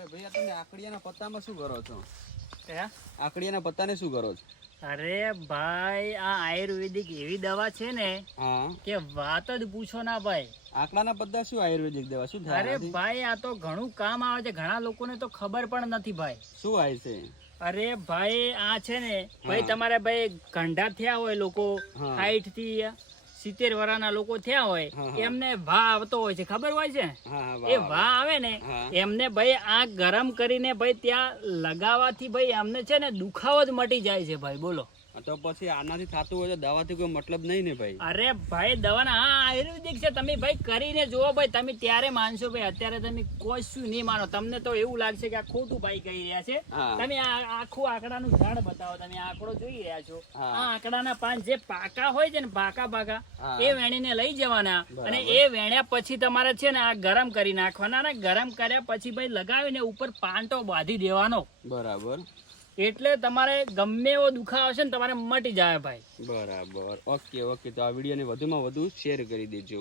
અરે ભાઈ આ તમે આકડિયાના પત્તામાં શું કરો છો? હે? આકડિયાના પત્તાને શું કરો છો? અરે ભાઈ આ આયુર્વેદિક એવી દવા છે ને હા, કે વાત જ પૂછો ના ભાઈ. આકડાના પત્તા શું આયુર્વેદિક દવા શું થાય અરે આનાથી? ભાઈ આ તો ઘણું કામ આવે છે, ઘણા લોકોને તો ખબર પણ નથી ભાઈ. શું આવે છે? અરે ભાઈ આ છે ને ભાઈ હા. તમારે ભાઈ ગંઢા થયા હોય લોકો, હા. 60 થી 70 વર્ષના લોકો થયા હોય, હા, હા. એમને ભા આવતો હોય છે, ખબર હોય છે? હા હા એ વાહ, ભા આવે ને હા. એમને ભાઈ આ ગરમ કરીને ભાઈ ત્યાં લગાવવાથી ભાઈ એમને છે ને દુખાવો જ મટી જાય છે ભાઈ. બોલો. તો પછી આનાથી થતું હોય તો દવાથી કોઈ મતલબ નહીં ને ભાઈ? અરે ભાઈ દવાના હા આયુર્વેદિક છે, તમે ભાઈ કરીને જુઓ ભાઈ, તમે ત્યારે માનશો ભાઈ. અત્યારે તમે કોઈ શું નહીં માનો, તમને તો એવું લાગશે કે આ ખોટું ભાઈ કહી રહ્યા છે. હા. તમે આ આખું આંકડાનું ઝાડ બતાવો, તમે આંકડો જોઈ રહ્યા છો. હા. આ આંકડાના પાન જે પાકા હોય છે ને પાકા હા. એ વેણીને લઈ જવાના બરાબર. અને એ વેણ્યા પછી તમારે છે ને આ ગરમ કરી નાખવાના અને ગરમ કર્યા પછી ભાઈ લગાવીને ઉપર પાંટો બાંધી દેવાનો. બરાબર એટલે તમારે ગમે એવો દુખાવો હશે ને તમારે મટી જાય ભાઈ. બરાબર. ઓકે ઓકે, તો આ વિડીયોને વધુમાં વધુ શેર કરી દેજો.